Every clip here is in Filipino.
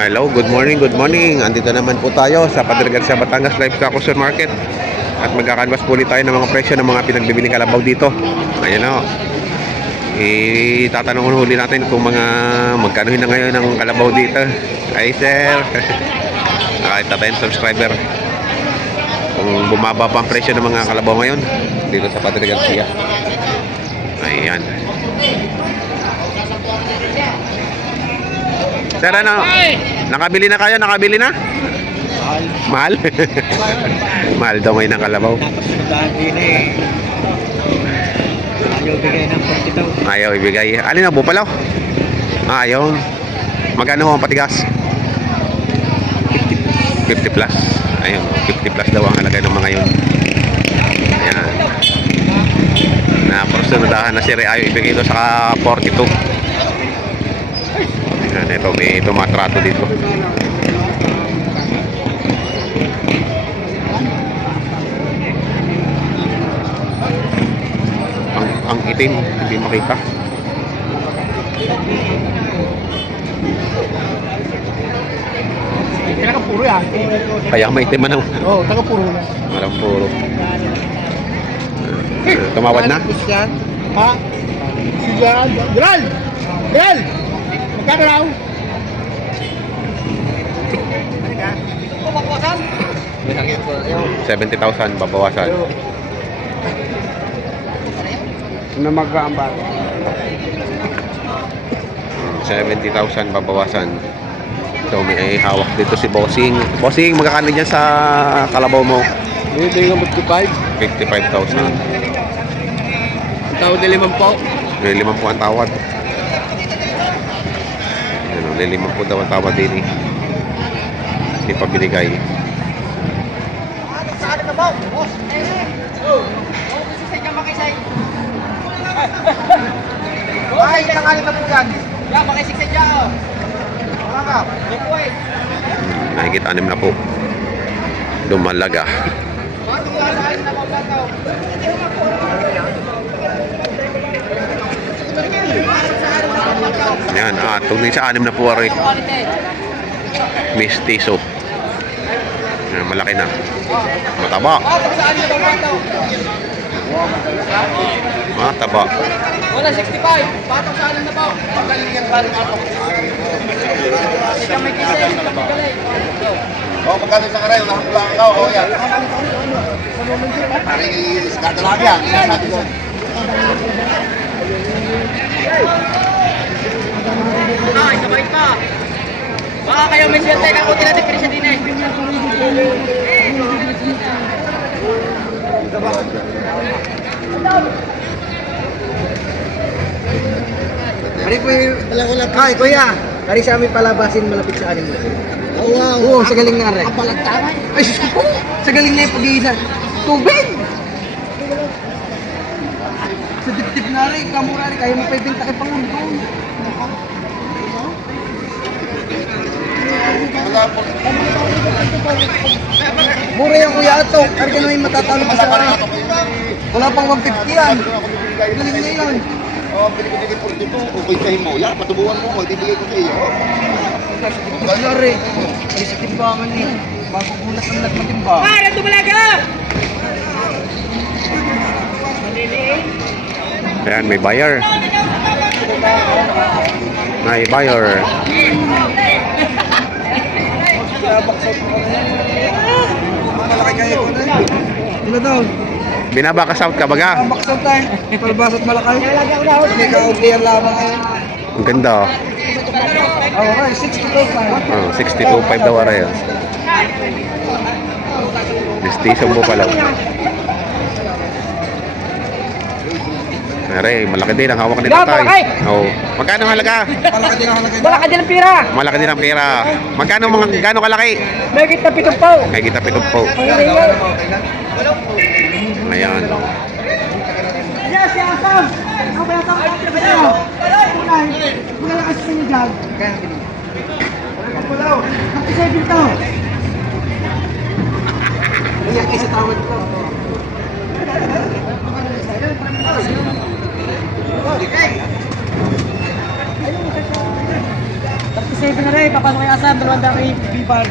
Hello, good morning, good morning. Andito naman po tayo sa Padre Garcia, Batangas Live Kakusun Market. At magkakanvas po ulit tayo ng mga presyo ng mga pinagbibiling kalabaw dito. Ayan o. Itatanong huli natin kung magkano na ngayon ang kalabaw dito. Ay sir. Nakita tayong subscriber. Kung bumaba pa ang presyo ng mga kalabaw ngayon dito sa Padre Garcia. Ayan. Sir, ano? Nakabili na kayo? Nakabili na? Mahal? Mahal daw ngayon ang kalabaw. Ayaw bigay ng 40,000. Ayaw ibigay. Alin na, bupalaw? Ayaw. Magkano ang patigas? 50 plus. Ayun, 50 plus daw ang halaga ng mga yun. Ayan. Naporsunadahan na si Ray. Ayaw ibigay ito sa 42. Ayan, ito may tumatrato dito. Ang itim, hindi makita. Taga-puro yan. Kaya may itim man. Oo, taga-puro na. Malang puro. Tumawad na? Ha? Si Jan. Gral! Gral! Magkano raw? 70,000 babawasan. Na mag-aambat. 70,000 babawasan. So may hawak dito si Bossing. Bossing, magkakano dyan sa kalabaw mo? Hindi nga 55. 55,000. Tawad na 5 po. May 5 po ang tawad. Ano, may 5 po daw ang tawad din eh. Hindi pa binigay. Saan na ba? Boss? Ay, tangali na po yan. Yeah, makisig sa dyan. Wala ka. Nakikita 6 na po. Dumalaga. Yan, tungkol sa 6 na po rin. Mistiso. Yan, malaki na. Mataba. Mataba. Wala, 65. Patong sa alam na ba? Pagaling yan paling ato. Ikaw may kisay. Oh, magkano sa karay? Wala kang lang ako. Oh, yan. Parang iskada lang yan. Isasabi ko. Ay, sabay pa. Baka kayo may swerte ka kung tinatipiri siya din eh. Ari po yung kay kuya. Ari sa amin palabasin malapit sa amin. Oh, wow. Oo, sa galing na rin. Ang palagtanay. Ay, sa galing na yung pag-iisa. Tubig! Sa dip-dip na rin, kamura rin. Kaya mo pa ibinta kay Pangulong. Mura yung kuya ito. Ari ka naman matatalo pa sa akin. Wala pang 150 yan. Galing na yun. Oh, binibigay ko dito. Okay kayo mo. Yan, patubuhan mo. Magbibigay ko sa iyo. Wala rin. Ay, sa timbangan eh. Magugulat ang nagmatimbang. Para tumalaga! Ayan, may buyer. May buyer. Malaki kayo ko na. Ano daw? Binabaka south ka baga? Baksaw tayo. Palbasat malakay. May kauntihan lamang ngayon. Ang ganda. Okay, 62 pa. 62.5 daw aray. Mistiso mo pala. Aray, malaki din ang hawak ni tatay. Oo. Magkano ang halaga? Malaki din ang halaga. Wala ka din ang pira. Malaki din ang pera. Magkano kalaki? May kita pitong po. Ay, kita 7 po. Ayan. Yes, si Asam! Ako ba yung kapatid ka niyo? Wala ka kasi sa inyo dyan. Ang isipin to. Wala kayo sa tawad ko. 37 na rin, papasok kay Asam, 200 kay Bibar.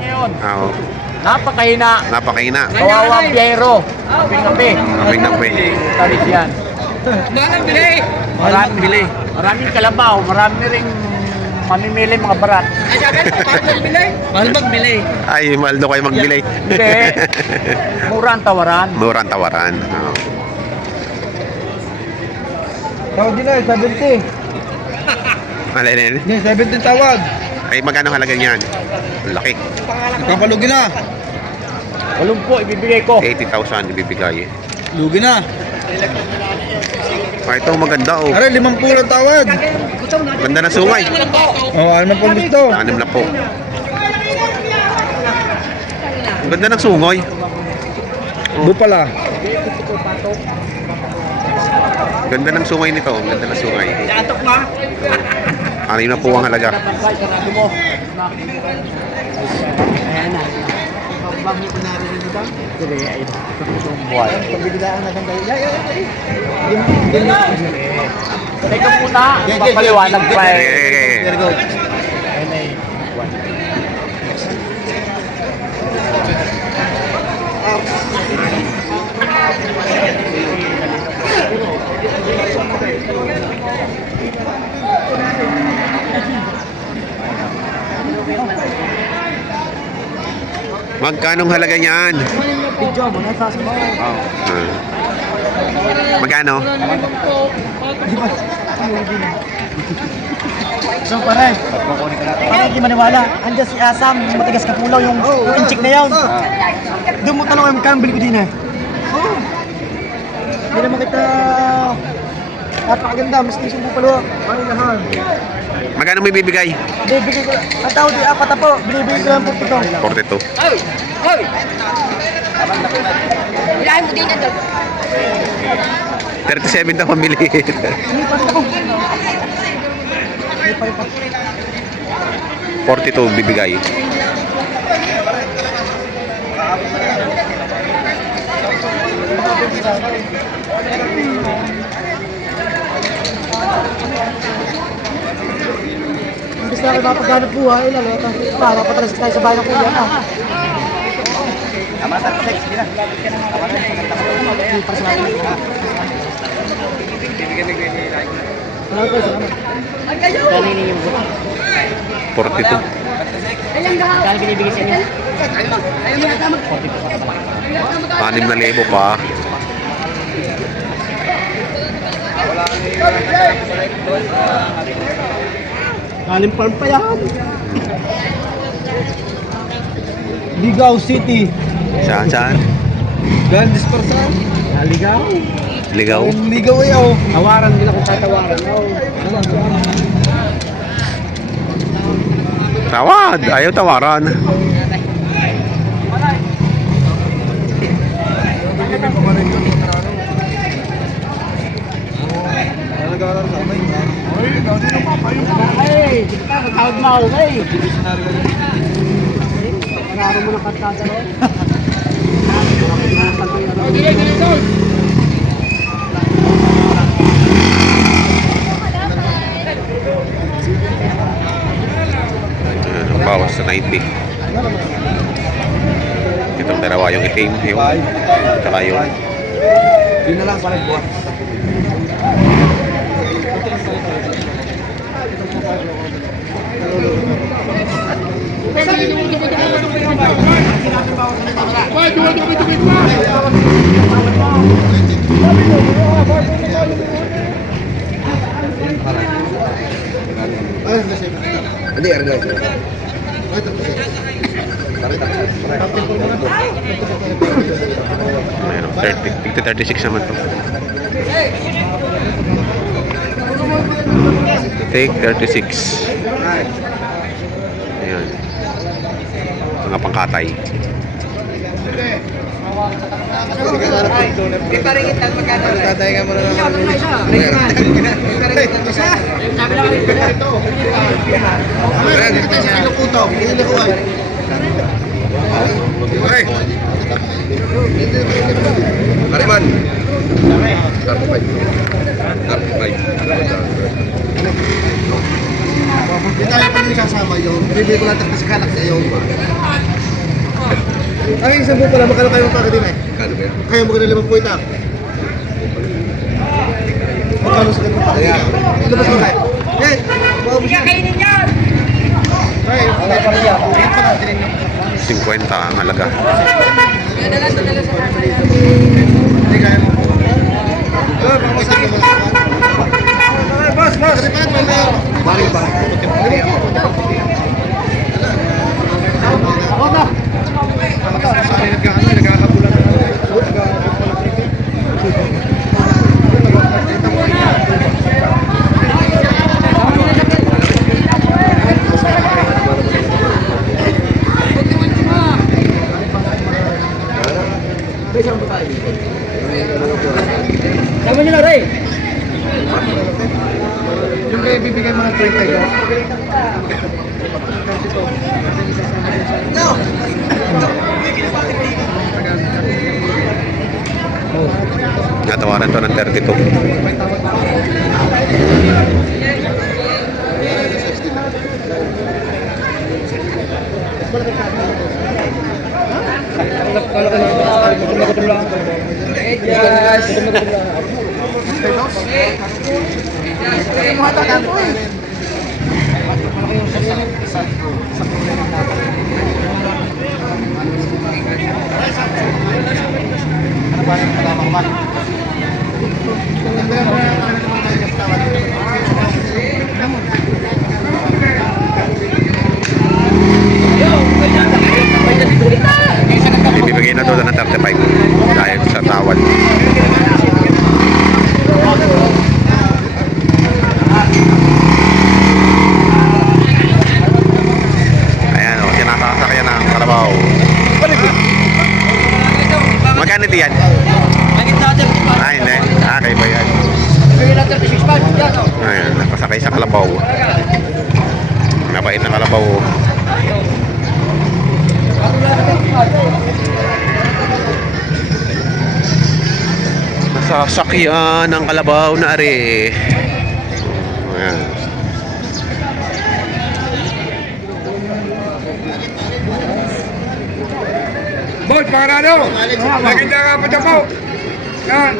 Ngayon, Oo. napakahina. Napakahina. Kawawa ang biyero. Kape-kape. Kaping-kape. Taris yan. Maraming bili. Maraming kalabaw. Marami ring mamimili mga barat. Mahal magbili. Ay, mahal daw kayo magbili. Hindi. Mura ang tawaran. Murang tawaran. Oo. Tawad din na, 70. Alin. Hindi, 70 tawad. Ay, magkano halaga niyan? Laki. Nagpapalugi na. Walong po, ibibigay ko. 80,000 ibibigay. Lugi na. Ah, ito maganda oh. Aray, 50 lang tawad. Ganda na sungay. Oo, ano man po gusto. 6 na po. Ganda ng sungoy. Bupala. Ganda ng sungay nito. Ganda ng sungay. Ano na po ang halaga? Sarado mo. Teka muna, papaliwanag pa eh. Magkano ang halaga niyan? Video mo, nasa mo. Ah. Magkano? So pare, parang hindi maniwala. Andiyan si Asam, yung matigas ka pulaw, yung inchik na yun. Doon mo tanong yung magkano bili ko din eh. Hindi naman kita napakaganda, mas isang po palo. Ano lahat? Magkano may bibigay? Bibigay ko, ang tawad di apat na po, binibigay ko lang po ito. 42. Ilahin mo din na doon. 37 daw pamili. Hindi pa rin ako. 42 bibigay. Imbis na kayo mapaghanap buhay, lalo para patalas tayo sa bahay ng kuya na. Salamat po, salamat. 42. Kaya binibigay sa inyo. 6,000 pa. Kalim farm pa yan. Ligaw City. Saan? Gan dispersan. Naligaw. Ligaw? Ligaw ayaw. Tawaran nila kung tatawaran. Tawad! Ayaw tawaran. Ay, kita magtawag mo ako, ay. Mararo mo ng katkada ron. Ayan, bawas sa 90. Itong dalawa yung itim, yung tsaka yung Yun na lang parang buwan. Hindi, arga. Ayan, 36 naman to. Take 36. Ayan. Mga pangkatay. Tatay ka muna lang. Ariman. Karpay. Hindi tayo pa rin sasama yun. Bibigay ko lang sa kanak sa iyo. Ay, isang buo pala, magkano kayo magkano din eh? Magkano ba yan? Kaya magkano 5 puwita. Magkano sa ganun pa kaya? Labas mo kayo. Eh, bawa mo siya. Kainin yan! Ay, wala pa rin yan. 50 ang halaga. Hindi kaya mo. Oh, pamasahin mo. Boss, boss! Bari, bari. Ako na! Nagkakabulan na. Sama nyo na, Ray. Yung kayo bibigay mga 30 yun. Natawaran to ng 32. Ibibigay na doon ng 35 dahil sa tawad. Ayan o, sinasasakyan ng kalabaw. Magkano diyan? Ay, hindi. Okay ba yan? Ayan, nakasakay sa kalabaw. Napait na kalabaw. Nasasakyan ng kalabaw na ari. Ayan. Boy, pangarado! Nakita ka pa siya po! Yan!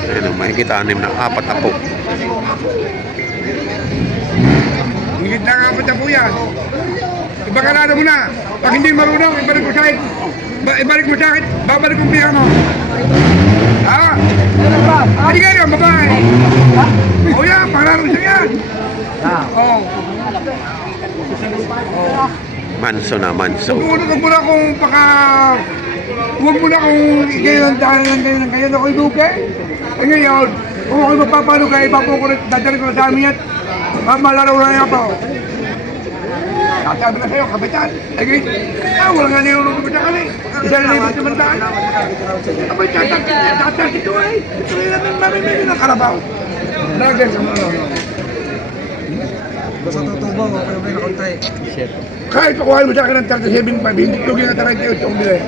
Ayan o, makikita 6 na 4 na po. Nakita ka pa siya po yan! Ibakalado mo na! Pag hindi marunong, ibalik mo sa akin! Ibalik mo sa akin! Babalik mo pira mo! Ha? Hindi kayo, babae! O yan, pangarado siya yan! Oo! Manso na, manso. Huwag mo na kung huwag mo na kung ganyan ng ganyan ako'y luke. E ngayon, kung ako'y magpapalo kayo, dadali ko na sa amin yan. Malalaw na yan ako. Sabi na sa'yo, kapitan. Wala nga nilunong kapitan ka na eh. Isa na naman naman daan. Abay, tatak ito eh. Ito rin namin mamimili ng kalabaw. Lagyan sa mga Basta tutubo, okay na nakuntay. kahit pakuhaan mo sa akin ng 37.5, hindi tugin na 38 ang bilhin.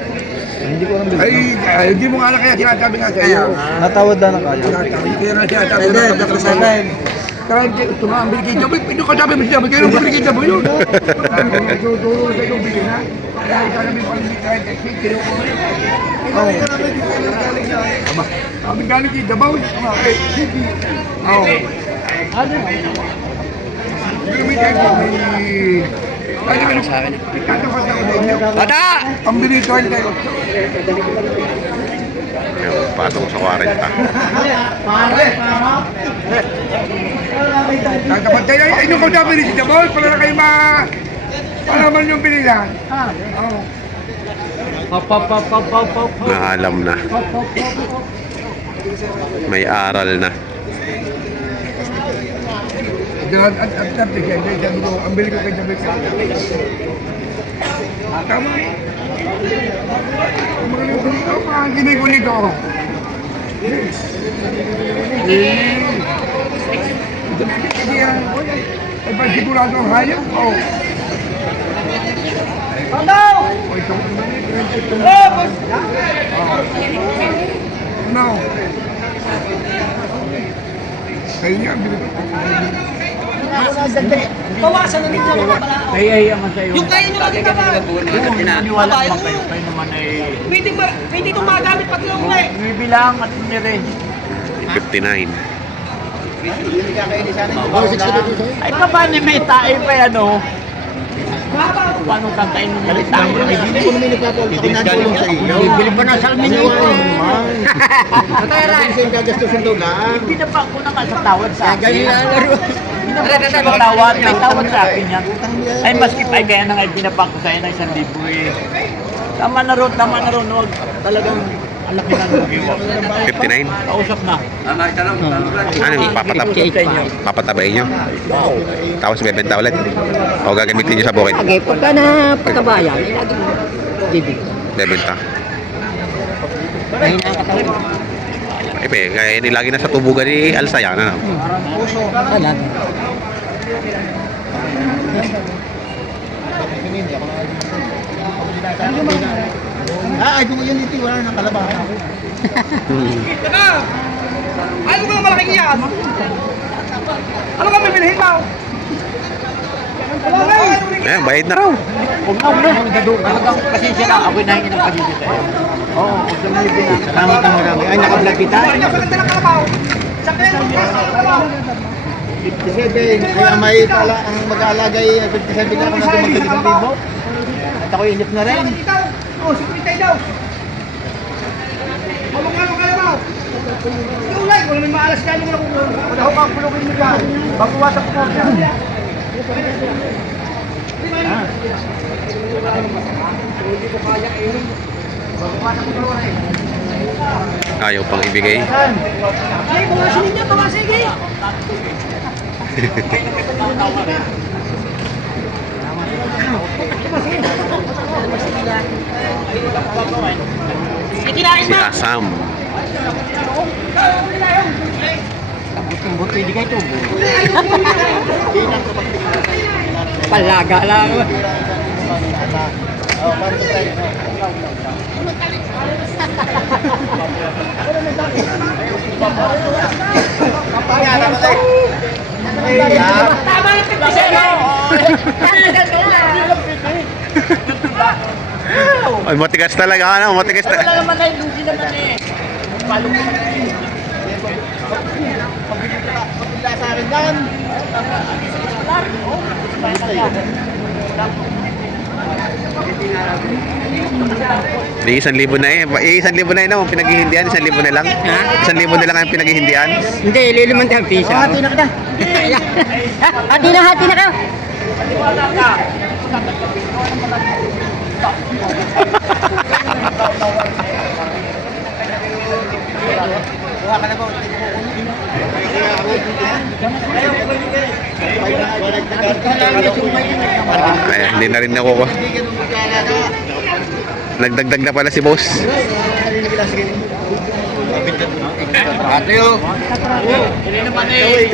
Hindi ko alam. Ay, hindi mo nga na kaya sinasabi nga sa iyo. Natawad na ng kaya. Kaya na sinasabi Hindi, nga Dr. Seven. kahit ito nga ang biligay niya, hindi ko sabi mo siya, kaya nung biligay niya mo yun. Tuturo sa yung biligay na. Kaya sa namin paligay kahit kaya ko mo yun. Aba, kami galing kay Dabaw. Oo. Bata! Ang bili 28. Ayan, patong sa 40. Tatapat kayo, ay nung kung sabi ni si Dabaw, para na kayo para naman yung bilihan. Oo. Naalam na. May aral na. At sabi siya, sabi ko, ang bili ko kay Dabaw. Tama. Magaling bili ko, parang ginig-unig ako. Hindi yan. Ay, ba sigurado ang hayop? Oo. Pandaw! O, ito. No. Kayo niya, bili ko. Bawasan na ninyo naman pala. Ay, aman sa'yo. Yung kaya nyo lang ito ba? Maniwala naman kayo. Kayo naman ay... Pwede itong magamit pag yung eh. Bibilang at nire. 59. Ay, paano may tayo pa ano? Paano kantain ninyo yung tayo? Hindi ko naman nagpapatulong sa iyo. Bibili pa na salmin nyo. Kasi yung gagastusin daw lang. Hindi na pa ako naman sa tawad sa akin. Hindi na pa ako sa tawad. May tawad sa akin yan. Ay, maski pa, kaya na nga binapak ko sa'yo ng 1,000 eh. Tama na ron. Huwag talagang ang laki ng lugi. 59. Kausap na. Ano, papatabayin nyo? Tapos bebenta ulit? O gagamitin nyo sa bukid? Okay, pagka na pagkabayan, lagi mo. Bibig. Bebenta. Mahina ang katawan. Kaya nilagi na sa tubugan ni Alsayan, ano? Alam. Ay, kung yun dito, wala nang kalabaw. Ayaw ko na malaking yan. Ano ka bibilihin mo? Eh, bayad na raw. Huwag na. Talagang pasensya na. Ako'y nahingi ng pasensya sa'yo. Oo, huwag na malibin na. Salamat na marami. Ay, nakablog kita. Ang ganda ng kalabaw. Sa kaya ng kalabaw. 57. Kaya may pala ang mag-aalagay 57 na ako na dumagdag ng libo. At ako inip na rin. Ikaw. Oh, security daw. Malong kalabaw. Yung like, wala may maalas dyan yung nakukuha. Wala ko kang pulugin mo dyan. Baguwasak ko siya. Ayaw pang ibigay. Ay, bumasin ninyo, bumasin kayo. Si Asam. Buto, hindi kayo tubo. Palaga lang. Tama na 57. Ay, matigas talaga, ano? Matigas Wala talaga. naman tayo, lugi naman eh. Palong Sa akin yan. Di 1,000 na eh. 1,000 na eh, no? Pinaghihindihan, 1,000 na lang. 1,000 na lang ang pinaghihindihan. Hindi, liliman tayo pisa. Hati na kita. Hati na ka. Ay, hindi na rin ako. Nagdagdag na pala si boss. Ate, Hindi naman eh.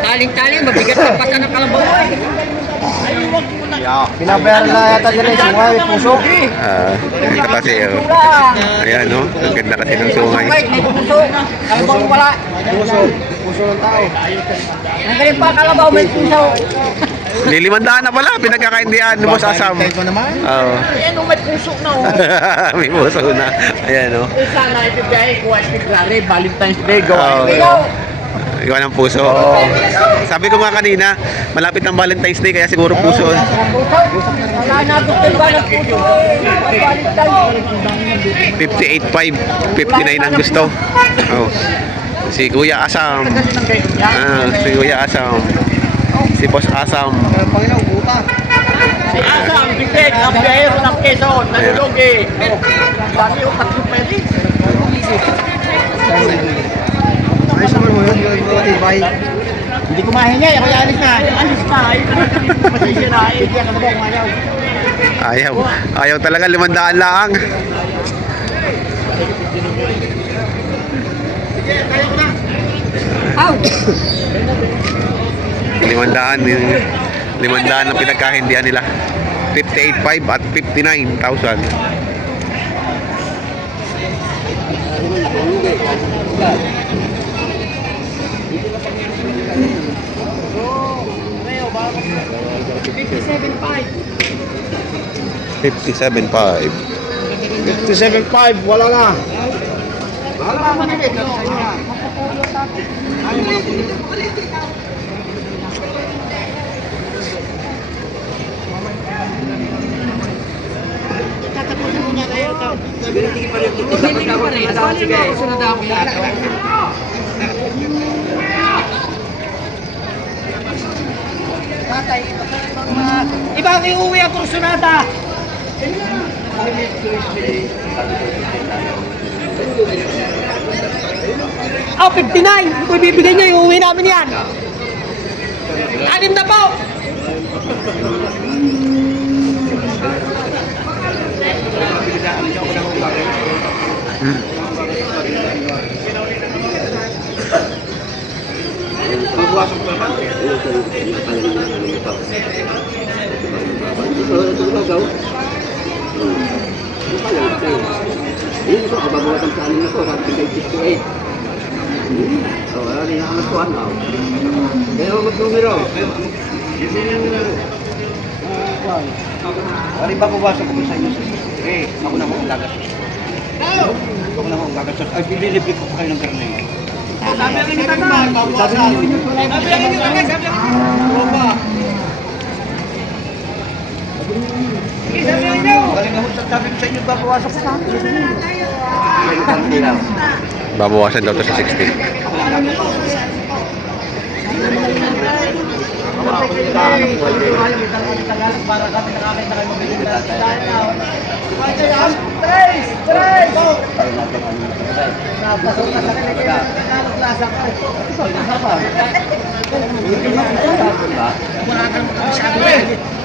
Taling-taling, mabigat ang pata ng kalabaw. Binabayaran na yata nila yung sungay, puso. Ito kasi, oh. Ayan, no? Ang ganda kasi ng sungay. May puso. Kalabaw wala. Puso ng tao. Ang galing pa kalabaw, may puso. Lilimandaan na pala, pinagkakaindihan ni boss Asam. ko naman. Oo. Ayan, may puso na oh. May puso na. Ayan, no? Eh, sana ibigay ko ay February, Valentine's Day, Oo. gawa. Iwan ang puso. Sabi ko nga kanina, malapit ang Valentine's Day, kaya siguro puso. Wala na gusto ba ng puso. 58.5, 59 ang gusto. Oh. Si Kuya Asam. Si Kuya Asam. Si Boss Asam. Panginoon, buta. Si Asam, bigay, ang biyahero ng Quezon, nalulugi. Dami yung tatlong pwede. Ay, sumar mo yun. Tibay. Hindi ko mahinga, ako alis na. Alis na, pasensya na. Bigyan ka na ba kung ayaw? Ayaw. Ayaw talaga, 500 lang. Limandaan ang pinagkahindihan nila. 58.5 at 59,000. 57.5. 57.5, wala na. Iba ang iuwi ang kursunada. Ah, 59! Kung ibibigay niya, iuwi namin yan. 6 na po! Hari ba pumasok ko sa inyo? Ako na ho ang gagas. Ako na ho ang gagas. Ay, bililibre ko kayo ng karne. Sabi ang inyo na. Sabi ang inyo na. Galing na ho sabi ko sa inyo, babawasan ko na. Babawasan daw to sa 60.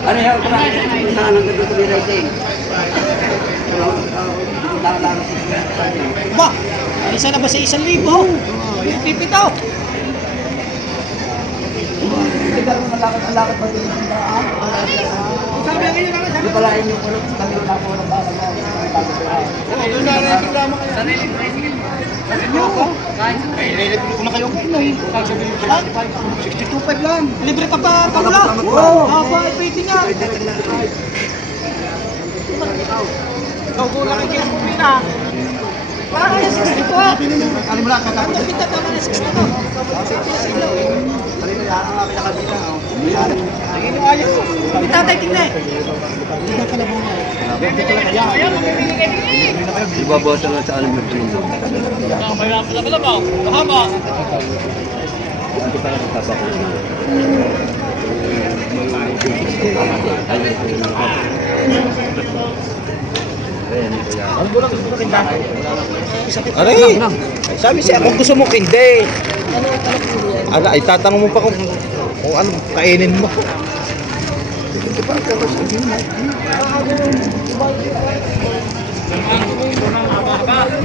Ano yung saan ang ganda ko racing? Ba, isa na ba sa 1,000? Pipitaw! Ililibre ko na kayo ng karne. 62.5 lang. Libre ka pa, Paula! Haba, pwede nga! Ikaw ko lang kayo kumina. Parang kaya 62 ha? Alim mo lang, katapos. Ang kita tama na 62 to. Itatay tingnan eh. Ibabawasan na sa alam ng Aray! Sabi siya, kung gusto mo hindi. Ala, ay tatanong mo pa kung ano kainin mo.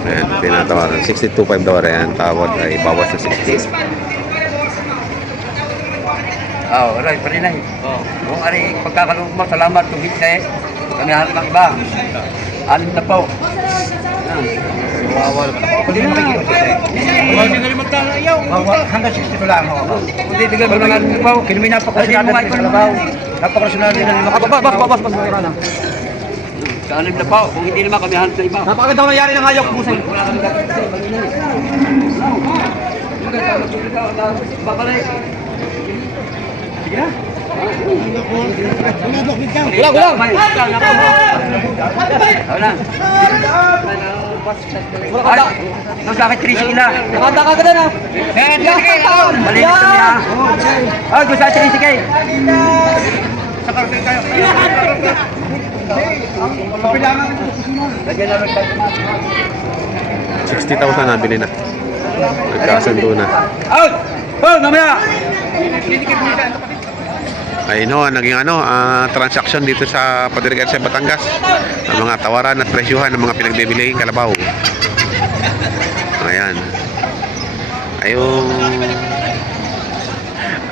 Ayan, pinatawaran. 62.5 daw rin. Tawad ay bawas sa 60. right, pa rin na. Kung ari pagkakaloob mo, salamat kung hindi. Kami hanap ng iba. Alim na po. Hindi na makikita. Hanggang 60 lang ako. Hindi, tigil mo lang po. Kinumin napakasunada ng kalabaw. Napakasunada ng Bas, mayroon na. Sa alim na po. Kung hindi naman kami hanap ng iba. Napakaganda ko nangyari ng ayaw ko sa'yo. Babalik. Gulang! Wala. Ay, nung sa akin 3 sila. Nakata ka na na. Malinis kami ha. Ay, gusto sa 3 sige. Lagyan namin tayo. 60,000 na bili na. Nagkasundo na. Out! Oh, mamaya! Ayun ho, naging transaction dito sa Padre sa Batangas. Ang mga tawaran at presyuhan ng mga pinagbibiling kalabaw. Ayan.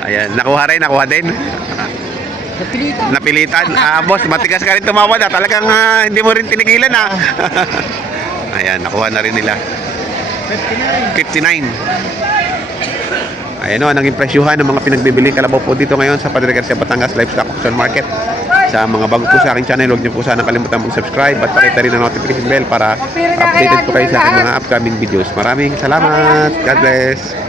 Ayan, nakuha din. Napilitan. Boss, matigas ka rin tumawad. Talagang hindi mo rin tinigilan Ayan, nakuha na rin nila. 59. Ayan o, naging presyuhan ng mga pinagbibili kalabaw po dito ngayon sa Padre Garcia Batangas Livestock Auction Market. Sa mga bago po sa aking channel, huwag niyo po sana kalimutan mag-subscribe at pakita rin ang notification bell para updated po kayo sa aking mga upcoming videos. Maraming salamat. God bless.